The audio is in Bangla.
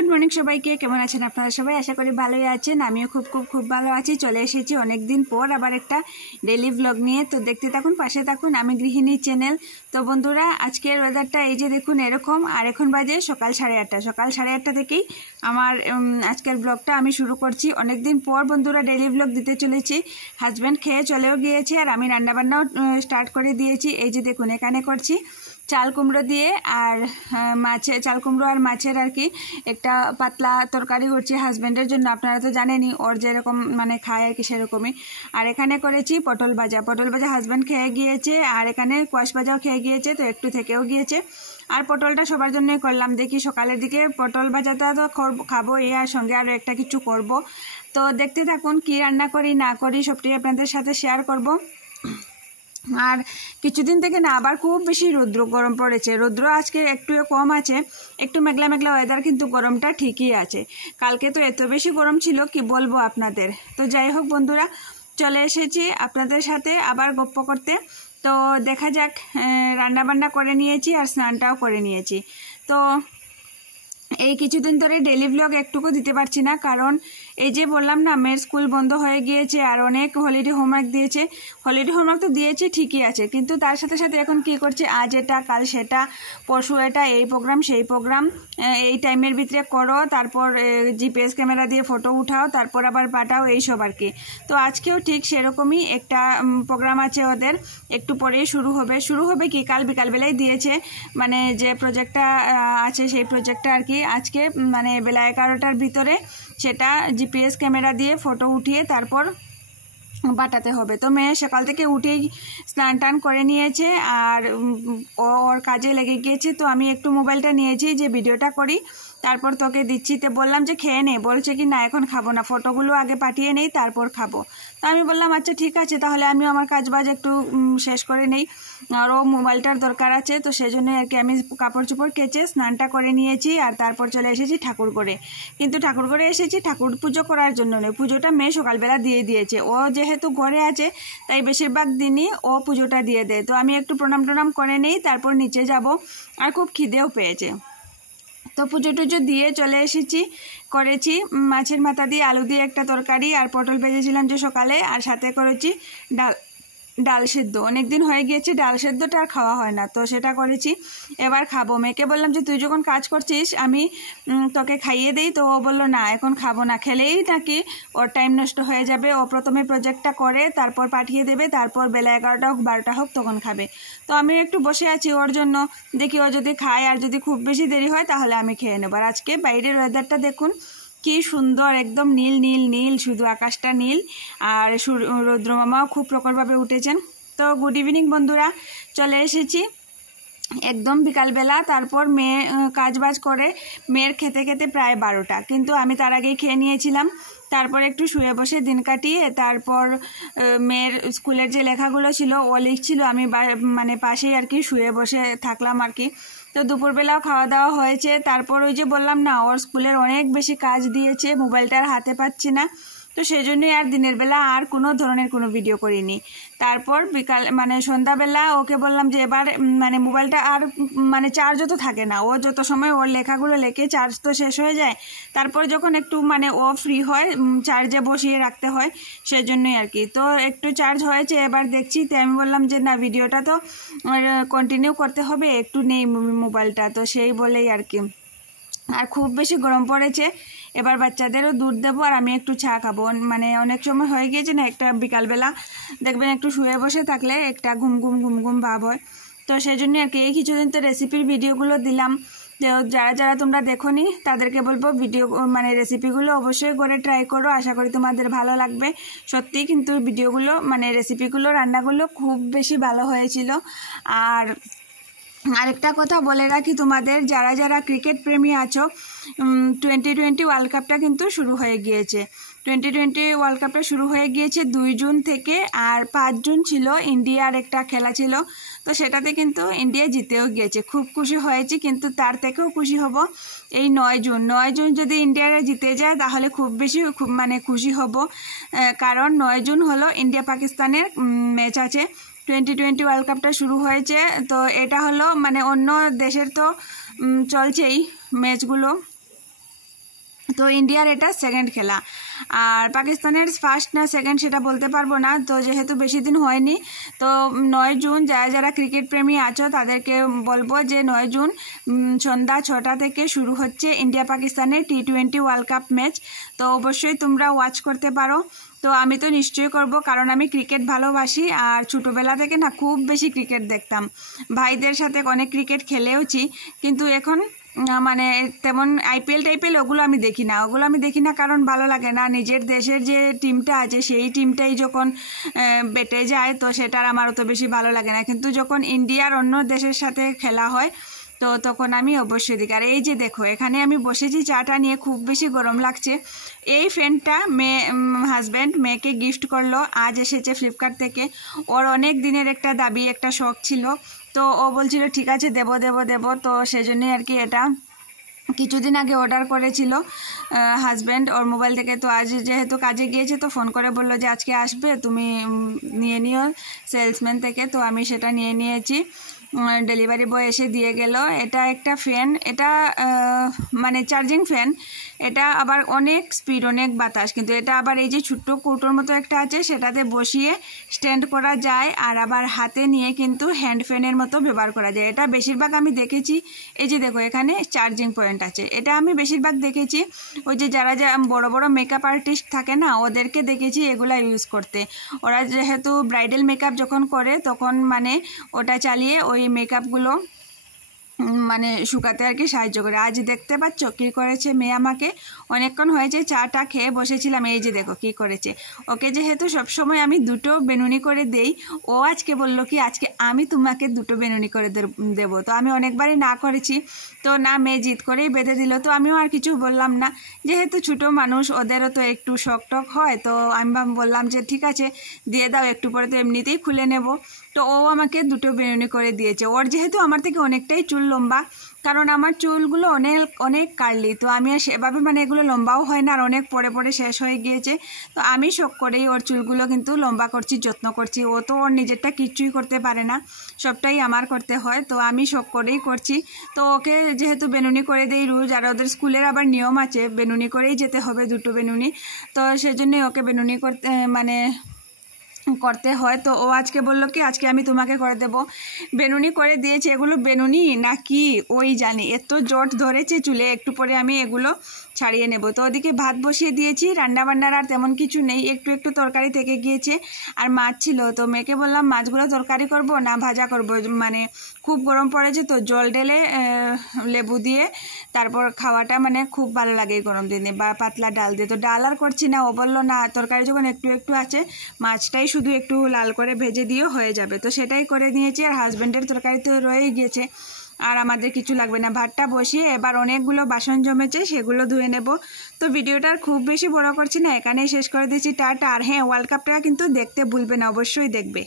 গুড মর্নিং সবাইকে। কেমন আছেন আপনারা সবাই? আশা করি ভালোই আছেন। আমিও খুব ভালো আছি। চলে এসেছি অনেক দিন পর আবার একটা ডেইলি ব্লগ নিয়ে। তো দেখতে থাকুন, পাশে থাকুন। আমি গৃহিণী চ্যানেল। তো বন্ধুরা, আজকের ওয়েদারটা এই যে দেখুন এরকম। আর এখন বাজে সকাল 8:30। সকাল 8:30 থেকেই আমার আজকের ব্লগটা আমি শুরু করছি। অনেক দিন পর বন্ধুরা ডেইলি ব্লগ দিতে চলেছি। হাজব্যান্ড খেয়ে চলেও গিয়েছে আর আমি রান্নাবান্নাও স্টার্ট করে দিয়েছি। এই যে দেখুন এখানে করছি চাল কুমড়ো দিয়ে আর চাল কুমড়ো আর মাছের আর কি একটা পাতলা তরকারি করছি হাজব্যান্ডের জন্য। আপনারা তো জানেনই ওর যেরকম মানে খায় আর কি সেরকমই। আর এখানে করেছি পটল ভাজা। হাজব্যান্ড খেয়ে গিয়েছে আর এখানে কোয়াশ ভাজাও খেয়ে গিয়েছে, তো একটু থেকেও গিয়েছে। আর পটলটা সবার জন্যই করলাম। দেখি সকালের দিকে পটল ভাজাটা তো খাবো, আর সঙ্গে আরও একটা কিছু করব। তো দেখতে থাকুন কি রান্না করি না করি সবটাই আপনাদের সাথে শেয়ার করব। আর কিছুদিন থেকে না আবার খুব বেশি গরম পড়েছে। রৌদ্র আজকে একটু কম আছে, একটু মেঘলা মেঘলা ওয়েদার, কিন্তু গরমটা ঠিকই আছে। কালকে তো এত বেশি গরম ছিল কি বলবো আপনাদের। তো যাই হোক বন্ধুরা, চলে এসেছি আপনাদের সাথে আবার গপ্প করতে। তো দেখা যাক, রান্নাবান্না করে নিয়েছি আর স্নানটাও করে নিয়েছি। তো এই কিছুদিন ধরে ডেইলি ব্লগ একটুকু দিতে পারছি না, কারণ এই যে বললাম না মেয়ের স্কুল বন্ধ হয়ে গিয়েছে আর অনেক হলিডে হোমওয়ার্ক দিয়েছে। হলিডে হোমওয়ার্ক তো দিয়েছে ঠিকই আছে, কিন্তু তার সাথে সাথে এখন কি করছে, আজ এটা কাল সেটা পরশু এটা, এই প্রোগ্রাম সেই প্রোগ্রাম, এই টাইমের ভিতরে করো, তারপর জিপিএস ক্যামেরা দিয়ে ফটো উঠাও, তারপর আবার পাঠাও, এইসব আর কি। তো আজকেও ঠিক সেরকমই একটা প্রোগ্রাম আছে ওদের, একটু পরেই শুরু হবে কি কাল বিকালবেলায় দিয়েছে, মানে যে প্রজেক্টটা আছে সেই প্রজেক্টটা আর কি আজকে মানে বেলা 11টার ভিতরে সেটা জিপিএস ক্যামেরা দিয়ে ফটো উঠিয়ে তারপর পাঠাতে হবে। তো মেয়ে সকাল থেকে উঠেই স্নান টান করে নিয়েছে আর ওর কাজে লেগে গিয়েছে। তো আমি একটু মোবাইলটা নিয়েছি যে ভিডিওটা করি, তারপর তোকে দিচ্ছি। তো বললাম যে খেয়ে নে, বলছে কি না এখন খাবো না, ফটোগুলো আগে পাঠিয়ে নেই তারপর খাবো। তো আমি বললাম আচ্ছা ঠিক আছে, তাহলে আমিও আমার কাজবাজ একটু শেষ করে নেই, আরও মোবাইলটার দরকার আছে। তো সেই জন্যই আর কি আমি কাপড় চোপড় কেচে স্নানটা করে নিয়েছি আর তারপর চলে এসেছি ঠাকুর ঘরে। কিন্তু ঠাকুর ঘরে এসেছি ঠাকুর পুজো করার জন্য নয়, পুজোটা মেয়ে সকালবেলা দিয়ে দিয়েছে। ও যেহেতু ঘরে আছে তাই বেশিরভাগ দিনই ও পুজোটা দিয়ে দেয়। তো আমি একটু প্রণাম করে নেই, তারপর নিচে যাব। আর খুব খিদেও পেয়েছে, তো পুজো টুজো দিয়ে চলে এসেছি। করেছি মাছের মাথা দিয়ে আলু দিয়ে একটা তরকারি আর পটল ভেজেছিলাম যে সকালে, আর সাথে করেছি ডাল সেদ্ধ। অনেকদিন হয়ে গিয়েছে ডাল সেদ্ধটা আর খাওয়া হয় না, তো সেটা করেছি, এবার খাবো। মেয়েকে বললাম যে তুই যখন কাজ করছিস আমি তোকে খাইয়ে দিই, তো ও বললো না এখন খাবো না, খেলেই নাকি ওর টাইম নষ্ট হয়ে যাবে। ও প্রথমে প্রজেক্টটা করে তারপর পাঠিয়ে দেবে, তারপর বেলা 11টা হোক 12টা হোক তখন খাবে। তো আমি একটু বসে আছি ওর জন্য, দেখি ও যদি খায়, আর যদি খুব বেশি দেরি হয় তাহলে আমি খেয়ে নেব। আর আজকে বাইরের ওয়েদারটা দেখুন কি সুন্দর, একদম নীল নীল নীল, শুধু আকাশটা নীল। আর রৌদ্রমামাও খুব প্রখরভাবে উঠেছেন। তো গুড ইভিনিং বন্ধুরা, চলে এসেছি একদম বিকালবেলা। তারপর মেয়ে কাজবাজ করে মেয়ের খেতে খেতে প্রায় 12টা, কিন্তু আমি তার আগেই খেয়ে নিয়েছিলাম। তারপর একটু শুয়ে বসে দিন কাটিয়ে তারপর মেয়ের স্কুলের যে লেখাগুলো ছিল ও লিখছিল, আমি মানে পাশেই আর কি শুয়ে বসে থাকলাম আর কি। তো দুপুরবেলাও খাওয়া দাওয়া হয়েছে। তারপর ওই যে বললাম না ওর স্কুলের অনেক বেশি কাজ দিয়েছে, মোবাইলটার হাতে পাচ্ছি না, তো সেই জন্যই আর দিনের বেলা আর কোনো ধরনের কোনো ভিডিও করিনি। তারপর বিকাল মানে সন্ধ্যাবেলা ওকে বললাম যে এবার মানে মোবাইলটা আর মানে চার্জও তো থাকে না, ও যত সময় ওর লেখাগুলো লেখে চার্জ তো শেষ হয়ে যায়, তারপর যখন একটু মানে ও ফ্রি হয় চার্জে বসিয়ে রাখতে হয়, সেই জন্যই আর কি। তো একটু চার্জ হয়েছে, এবার দেখছি। তো আমি বললাম যে না ভিডিওটা তো কন্টিনিউ করতে হবে, একটু নেই মোবাইলটা, তো সেই বলেই আর কি। আর খুব বেশি গরম পড়েছে, এবার বাচ্চাদেরও দুধ দেবো আর আমি একটু চা খাবো। মানে অনেক সময় হয়ে গিয়েছে না একটা বিকালবেলা দেখবেন একটু শুয়ে বসে থাকলে একটা ঘুম ঘুম ভাব হয়। তো সেই জন্য আর কি এই কিছুদিন তো রেসিপির ভিডিওগুলো দিলাম, যারা তোমরা দেখোনি তাদেরকে বলবো ভিডিও মানে রেসিপিগুলো অবশ্যই করে ট্রাই করো, আশা করি তোমাদের ভালো লাগবে। সত্যিই কিন্তু ভিডিওগুলো মানে রেসিপিগুলো রান্নাগুলো খুব বেশি ভালো হয়েছিল। আর আরেকটা কথা বলে রাখি তোমাদের, যারা ক্রিকেট প্রেমী আছো, 2020 ওয়ার্ল্ড কাপটা কিন্তু শুরু হয়ে গিয়েছে। 2020 ওয়ার্ল্ড কাপটা শুরু হয়ে গিয়েছে 2 জুন থেকে, আর 5 জুন ছিল ইন্ডিয়ার একটা খেলা ছিল, তো সেটাতে কিন্তু ইন্ডিয়া জিতেও গিয়েছে। খুব খুশি হয়েছি, কিন্তু তার থেকেও খুশি হব এই 9 জুন যদি ইন্ডিয়ারা জিতে যায় তাহলে খুব মানে খুশি হব, কারণ 9 জুন হলো ইন্ডিয়া পাকিস্তানের ম্যাচ আছে। 2020 ওয়ার্ল্ড কাপটা শুরু হয়েছে, তো এটা হলো মানে অন্য দেশের তো চলছেই ম্যাচগুলো, তো ইন্ডিয়ার এটা সেকেন্ড খেলা, আর পাকিস্তানের ফার্স্ট না সেকেন্ড সেটা বলতে পারবো না। তো যেহেতু বেশি দিন হয়নি, তো 9 জুন যারা যারা ক্রিকেট প্রেমী আছো তাদেরকে বলবো যে 9 জুন সন্ধ্যা 6টা থেকে শুরু হচ্ছে ইন্ডিয়া পাকিস্তানের T20 ওয়ার্ল্ড কাপ ম্যাচ। তো অবশ্যই তোমরা ওয়াচ করতে পারো। তো আমি তো নিশ্চয়ই করব, কারণ আমি ক্রিকেট ভালোবাসি, আর ছোটোবেলা থেকে না খুব বেশি ক্রিকেট দেখতাম, ভাইদের সাথে অনেক ক্রিকেট খেলেওছি। কিন্তু এখন মানে তেমন IPL ওগুলো আমি দেখি না, কারণ ভালো লাগে না। নিজের দেশের যে টিমটা আছে সেই টিমটাই যখন বেটে যায় তো সেটার আমার অত বেশি ভালো লাগে না। কিন্তু যখন ইন্ডিয়ার অন্য দেশের সাথে খেলা হয় তো তখন আমি অবশ্যই দেখি। আর এই যে দেখো এখানে আমি বসেছি চাটা নিয়ে, খুব বেশি গরম লাগছে। এই ফ্যানটা হাজব্যান্ড মেয়েকে গিফট করলো, আজ এসেছে ফ্লিপকার্ট থেকে। ওর অনেক দিনের একটা দাবি, একটা শখ ছিল, তো ও বলছিল ঠিক আছে দেব। তো সেজন্যই আর কি এটা কিছুদিন আগে অর্ডার করেছিল হাজব্যান্ড ওর মোবাইল থেকে। তো আজ যেহেতু কাজে গিয়েছে তো ফোন করে বললো যে আজকে আসবে, তুমি নিয়ে নিও সেলসম্যান থেকে। তো আমি সেটা নিয়ে নিয়েছি, ডেলিভারি বয় এসে দিয়ে গেল। এটা একটা ফ্যান, এটা মানে চার্জিং ফ্যান, এটা আবার অনেক স্পিড, অনেক বাতাস। কিন্তু এটা আবার এই যে ছোট্ট কৌটোর মতো একটা আছে সেটাতে বসিয়ে স্ট্যান্ড করা যায়, আর আবার হাতে নিয়ে কিন্তু হ্যান্ড ফ্যানের মতো ব্যবহার করা যায়। এটা বেশিরভাগ আমি দেখেছি, এই যে দেখো এখানে চার্জিং পয়েন্ট আছে, এটা আমি বেশিরভাগ দেখেছি ওই যে যারা বড় বড় মেকআপ আর্টিস্ট থাকে না ওদেরকে দেখেছি এগুলা ইউজ করতে। ওরা যেহেতু ব্রাইডাল মেকআপ যখন করে তখন মানে ওটা চালিয়ে ওই মেকআপগুলো মানে শুকাতে আর কি সাহায্য করে। আজ দেখতে পাচ্ছ কী করেছে মেয়ে আমাকে, অনেকক্ষণ হয়েছে চাটা খেয়ে বসেছিলাম, এই যে দেখো কী করেছে। ওকে যেহেতু সবসময় আমি 2টো বেনুনি করে দেই, ও আজকে বললো কি আজকে আমি তোমাকে 2টো বেনুনি করে দেবো। তো আমি অনেকবারই না করেছি, তো না মেয়ে জিদ করেই বেঁধে দিল। তো আমিও আর কিছু বললাম না, যেহেতু ছোটো মানুষ ওদেরও তো একটু শখ টক হয়। তো আমি বললাম যে ঠিক আছে দিয়ে দাও, একটু পরে তো এমনিতেই খুলে নেব। তো ও আমাকে 2টো বেনুনি করে দিয়েছে। ওর যেহেতু আমার থেকে অনেকটাই চুল লম্বা, কারণ আমার চুলগুলো অনেক কার্লি, তো আমি আর সেভাবে মানে এগুলো লম্বাও হয় না, আর অনেক পরে শেষ হয়ে গিয়েছে। তো আমি শখ করেই ওর চুলগুলো কিন্তু লম্বা করছি, যত্ন করছি। ও তো ওর নিজেরটা কিচ্ছুই করতে পারে না, সবটাই আমার করতে হয়। তো আমি শখ করেই করছি। তো ওকে যেহেতু বেনুনি করে দেই রোজ, আর ওদের স্কুলের আবার নিয়ম আছে বেনুনি করেই যেতে হবে, 2টো বেনুনি। তো সেজন্যই ওকে বেনুনি করতে হয়। তো ও আজকে বললো কি আজকে আমি তোমাকে করে দেব, বেনুনি করে দিয়েছে। এগুলো বেনুনি না কি ওই জানি, এত জট ধরেছে চুলে, একটু পরে আমি এগুলো ছাড়িয়ে নেব। তো ওদিকে ভাত বসিয়ে দিয়েছি, রান্নাবান্নার আর তেমন কিছু নেই, একটু তরকারি থেকে গিয়েছে, আর মাছ ছিল। তো মেয়েকে বললাম মাছগুলো তরকারি করব না ভাজা করব, মানে খুব গরম পড়েছে তো জল ঢেলে লেবু দিয়ে তারপর খাওয়াটা মানে খুব ভালো লাগে গরম দিনে, বা পাতলা ডাল দিয়ে। তো ডাল আর করছি না, ও বললো না তরকারি যখন একটু আছে মাছটাই শুধু একটু লাল করে ভেজে দিয়েও হয়ে যাবে। তো সেটাই করে নিয়েছি, আর হাজব্যান্ডের তরকারি তো রয়েই গিয়েছে, আর আমাদের কিছু লাগবে না। ভাতটা বসিয়ে এবার অনেকগুলো বাসন জমেছে সেগুলো ধুয়ে নেব। তো ভিডিওটার খুব বেশি বড় করছি না, এখানেই শেষ করে দিচ্ছি। টাটা। আর হ্যাঁ, ওয়ার্ল্ড কাপটা কিন্তু দেখতে ভুলবে না, অবশ্যই দেখবে।